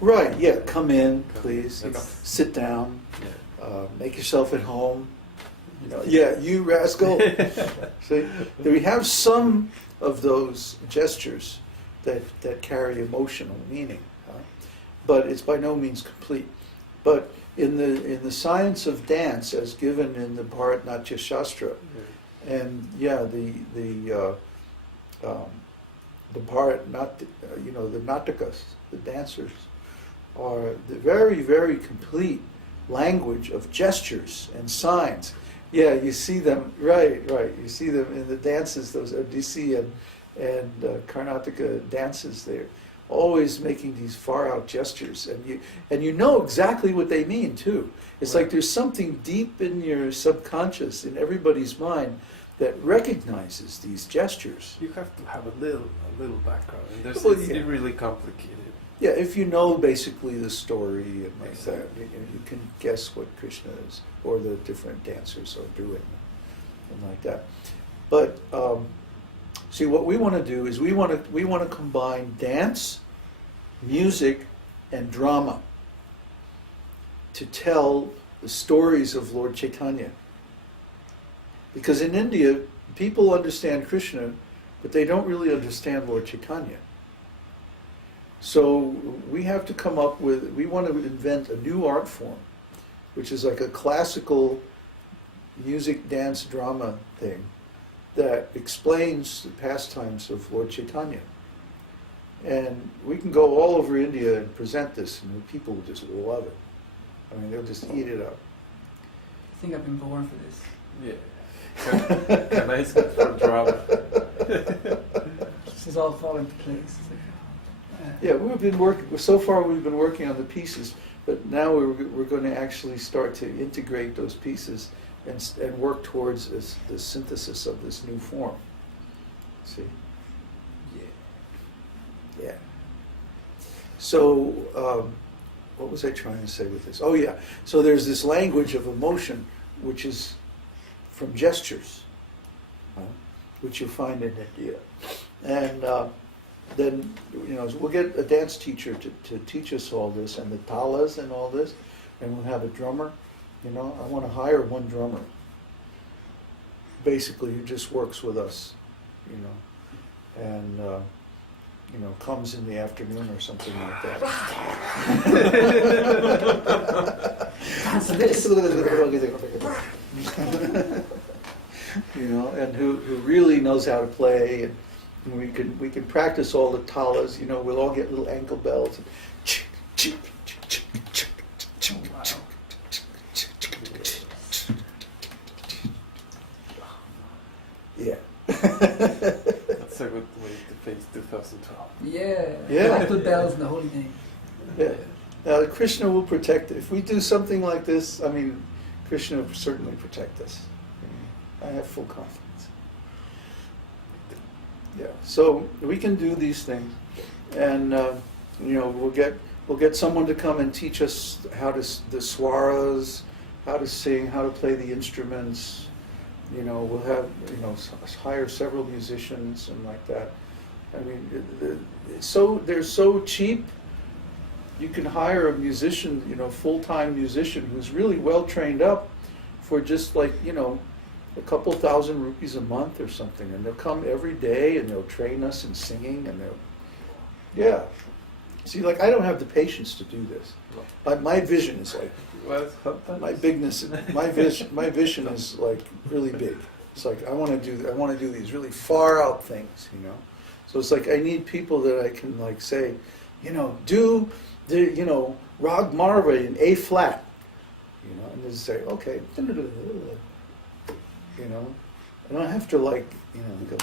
Right, yeah, come in, please, sit down, make yourself at home. Yeah, you rascal. See, we have some of those gestures that carry emotional meaning, but it's by no means complete. But in the science of dance, as given in the Bharat-Natya Shastra, and the Bharat-Natya, the Natakas, the dancers, are the very, very complete language of gestures and signs. Yeah, you see them, right. You see them in the dances, those Odissi and Karnataka dances. They're always making these far-out gestures, and you know exactly what they mean too. It's like there's something deep in your subconscious, in everybody's mind, that recognizes these gestures. You have to have a little background, and it's really complicated. Yeah, if you know basically the story and like that, you can guess what Krishna is, or the different dancers are doing, and like that. But see, what we want to do is we want to combine dance, music, and drama to tell the stories of Lord Chaitanya. Because in India, people understand Krishna, but they don't really understand Lord Chaitanya. So we have to come up with, we want to invent a new art form, which is like a classical music, dance, drama thing that explains the pastimes of Lord Chaitanya. And we can go all over India and present this, and the people will just love it. I mean, they'll just eat it up. I think I've been born for this. Yeah. Can I sit for drama? This is all falling into place. Yeah, we've been working. So far, we've been working on the pieces, but now we're going to actually start to integrate those pieces and work towards the synthesis of this new form. See? Yeah. So, what was I trying to say with this? Oh, yeah. So there's this language of emotion, which is from gestures, which you'll find in India, and. Then, we'll get a dance teacher to teach us all this, and the talas and all this, and we'll have a drummer. I want to hire one drummer, basically, who just works with us, and, comes in the afternoon or something like that. And who really knows how to play, and we can practice all the talas. We'll all get little ankle bells. Yeah. That's a good way to face 2012. Yeah. Like the bells and the holy name. Yeah. Now Krishna will protect it. If we do something like this, Krishna will certainly protect us. I have full confidence. Yeah, so we can do these things, and we'll get someone to come and teach us how to the swaras, how to sing, how to play the instruments. We'll have hire several musicians and like that. They're so cheap. You can hire a musician, full-time musician who's really well trained up for just like a couple thousand rupees a month or something, and they'll come every day and they'll train us in singing, and see, like, I don't have the patience to do this. My vision is like, my vision is like really big. It's like I want to do these really far out things, So it's like I need people that I can like say, do the Rag Marva in A flat, and just say, okay. I don't have to like, go,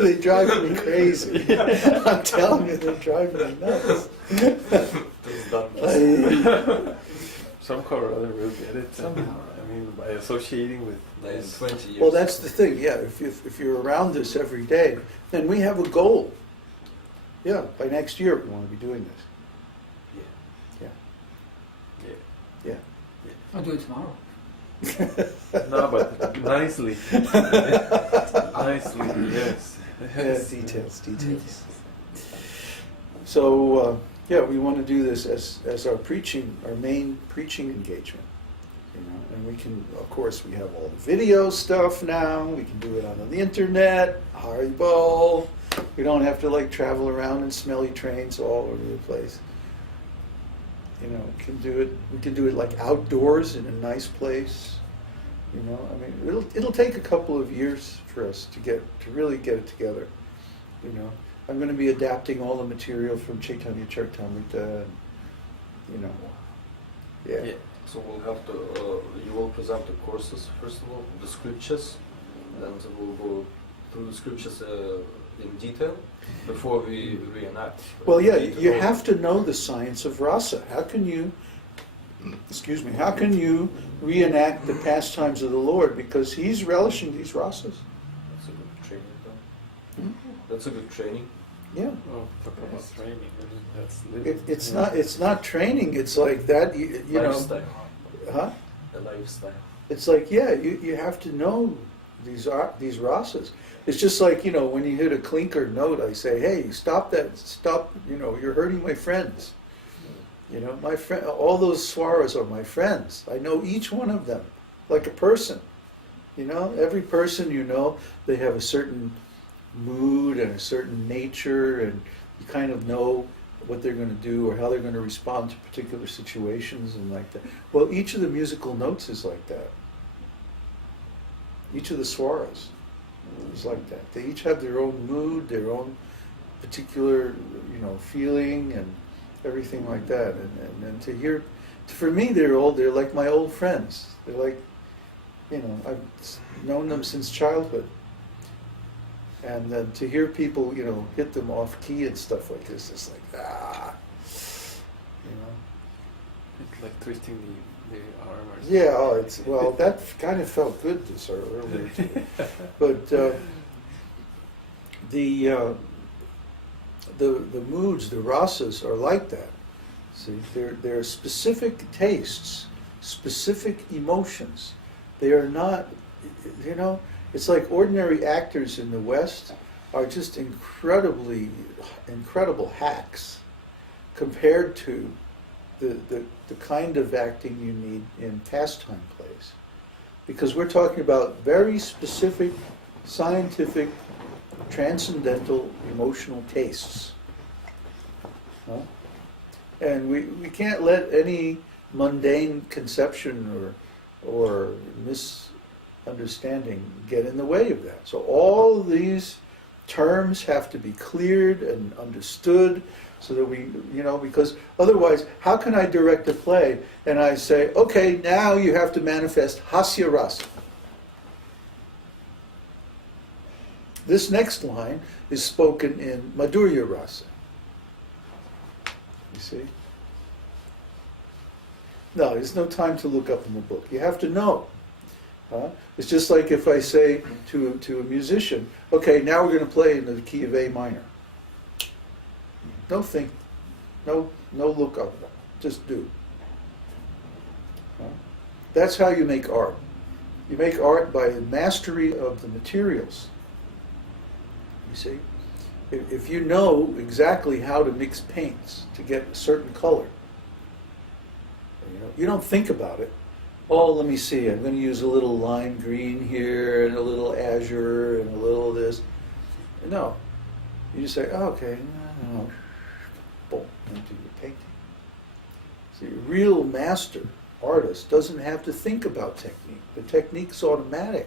They drive me crazy. I'm telling you, they drive me nuts. Somehow or other we'll get it. Somehow. By associating with 20 years. Well, that's the thing, yeah. If you're around this every day, then we have a goal. Yeah, by next year we want to be doing this. Yeah. Yeah. I'll do it tomorrow. No, but nicely. Nicely, yes. Yeah, details. So, yeah, we want to do this as our main preaching engagement. You know, and we can, of course, we have all the video stuff now. We can do it on the internet. Haribol. We don't have to like travel around in smelly trains all over the place. You know, we can do it. We can do it like outdoors in a nice place. You know, I mean, it'll take a couple of years for us to really get it together. You know, I'm going to be adapting all the material from Caitanya-caritāmṛta, and, you know, yeah. So we'll have to, you will present the courses first of all, the scriptures, and we'll go through the scriptures in detail before we reenact. Well, yeah, you have to know the science of rasa. How can you reenact the pastimes of the Lord? Because he's relishing these rasas. That's a good training, though. That's a good training. Yeah. Oh, talk about training. It's not training. It's like that. You Lifestyle. know, huh? The lifestyle. It's like, yeah, you have to know these rasas. It's just like, you know, when you hit a clinker note, I say, hey, stop that, stop, you know, you're hurting my friends. You know, my friend, all those swaras are my friends. I know each one of them, like a person. You know, every person, you know, they have a certain mood and a certain nature, and you kind of know what they're going to do or how they're going to respond to particular situations and like that. Well, each of the musical notes is like that. Each of the swaras is like that. They each have their own mood, their own particular, you know, feeling and everything like that. And to hear, for me, they're like my old friends. They're like, you know, I've known them since childhood. And then to hear people, you know, hit them off key and stuff like this, it's like, you know. It's like twisting the arm or something. Yeah, well, that kind of felt good this earlier too. But the moods, the rasas are like that. See, they're specific tastes, specific emotions. They are not, you know, it's like ordinary actors in the West are just incredible hacks compared to the kind of acting you need in pastime plays. Because we're talking about very specific, scientific, transcendental, emotional tastes. Huh? And we can't let any mundane conception or misunderstanding get in the way of that. So all these terms have to be cleared and understood so that we, you know, because otherwise, how can I direct a play and I say, okay, now you have to manifest hasya rasa. This next line is spoken in madhurya rasa. You see? No, there's no time to look up in the book. You have to know. It's just like if I say to a musician, okay, now we're going to play in the key of A minor. No think, no look up, just do. That's how you make art. You make art by mastery of the materials. You see? If you know exactly how to mix paints to get a certain color, you don't think about it. Oh, let me see, I'm going to use a little lime green here, and a little azure, and a little this. No. You just say, oh, okay, no. Boom, into your painting. See, a real master artist doesn't have to think about technique. The technique's automatic.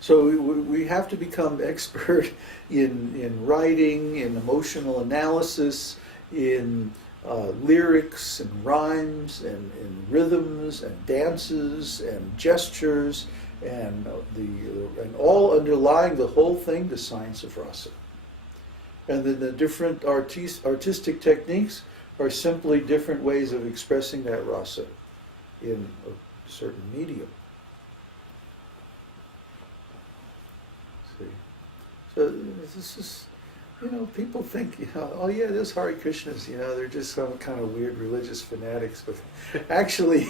So we have to become expert in writing, in emotional analysis, in lyrics and rhymes and rhythms and dances and gestures and all underlying the whole thing, the science of rasa. And then the different artistic techniques are simply different ways of expressing that rasa in a certain medium. See, so this is people think, oh yeah, those Hare Krishnas, they're just some kind of weird religious fanatics. But actually,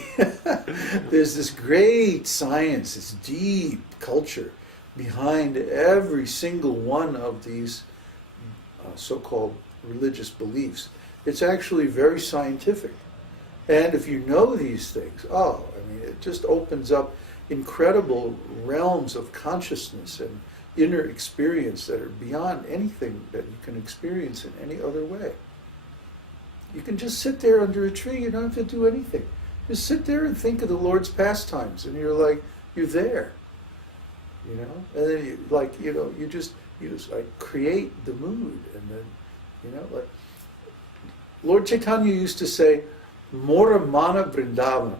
there's this great science, this deep culture behind every single one of these so-called religious beliefs. It's actually very scientific. And if you know these things, it just opens up incredible realms of consciousness and inner experience that are beyond anything that you can experience in any other way. You can just sit there under a tree, you don't have to do anything. Just sit there and think of the Lord's pastimes, and you're there. And then you just create the mood, and then, Lord Chaitanya used to say, Mora mana Vrindavana.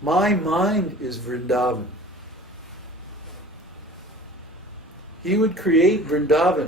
My mind is Vrindavan. He would create Vrindavan